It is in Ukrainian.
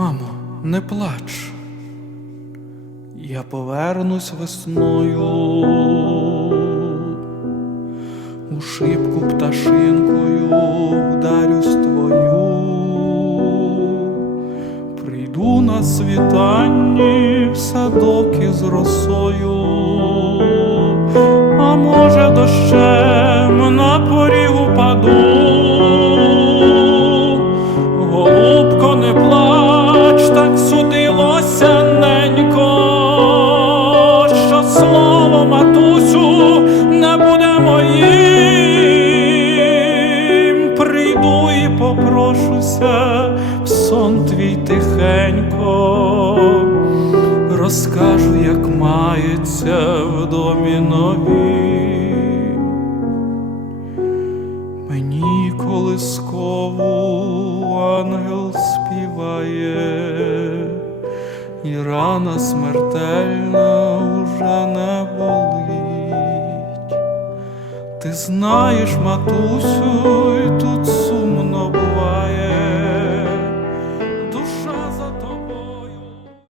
Мамо, не плач, я повернусь весною, у шибку пташинкою вдарюсь твою, прийду на світанні в садок із росою, а може дощем на поріг упаду. Голубко, не плач, так судилося, ненько, що слово, матусю, не буде моїм. Прийду і попрошуся в сон твій тихенько, розкажу, як мається в домі новім. Мені колискову ангел співає, і рана смертельна уже не болить. Ти знаєш, матусю, і тут